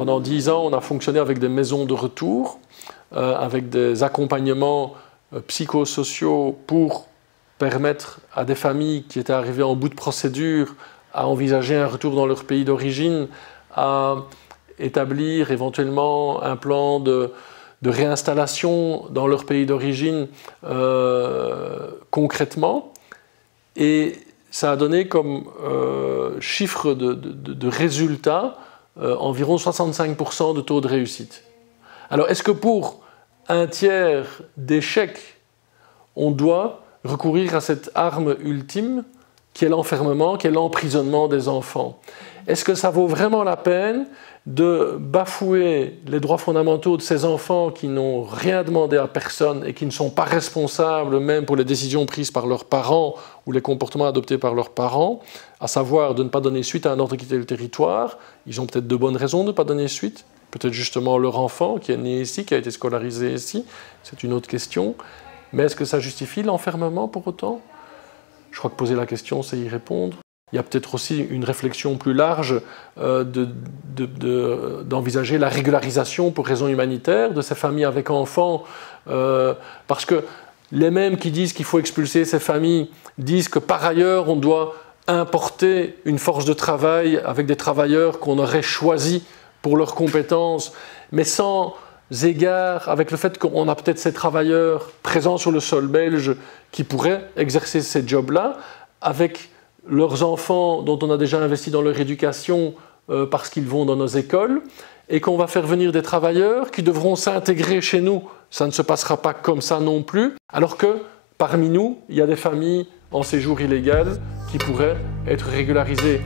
Pendant 10 ans, on a fonctionné avec des maisons de retour, avec des accompagnements psychosociaux pour permettre à des familles qui étaient arrivées en bout de procédure à envisager un retour dans leur pays d'origine, à établir éventuellement un plan de réinstallation dans leur pays d'origine concrètement. Et ça a donné comme chiffre de résultat environ 65% de taux de réussite. Alors, est-ce que pour un tiers d'échecs, on doit recourir à cette arme ultime qui est l'enfermement, qui est l'emprisonnement des enfants? Est-ce que ça vaut vraiment la peine de bafouer les droits fondamentaux de ces enfants qui n'ont rien demandé à personne et qui ne sont pas responsables même pour les décisions prises par leurs parents ou les comportements adoptés par leurs parents, à savoir de ne pas donner suite à un ordre de quitter le territoire? Ils ont peut-être de bonnes raisons de ne pas donner suite, peut-être justement leur enfant qui est né ici, qui a été scolarisé ici, c'est une autre question. Mais est-ce que ça justifie l'enfermement pour autant? Je crois que poser la question, c'est y répondre. Il y a peut-être aussi une réflexion plus large d'envisager la régularisation pour raisons humanitaires de ces familles avec enfants, parce que les mêmes qui disent qu'il faut expulser ces familles disent que par ailleurs on doit importer une force de travail avec des travailleurs qu'on aurait choisis pour leurs compétences, mais sans égard avec le fait qu'on a peut-être ces travailleurs présents sur le sol belge qui pourraient exercer ces jobs-là, avec leurs enfants dont on a déjà investi dans leur éducation parce qu'ils vont dans nos écoles, et qu'on va faire venir des travailleurs qui devront s'intégrer chez nous. Ça ne se passera pas comme ça non plus, alors que parmi nous, il y a des familles en séjour illégal qui pourraient être régularisées.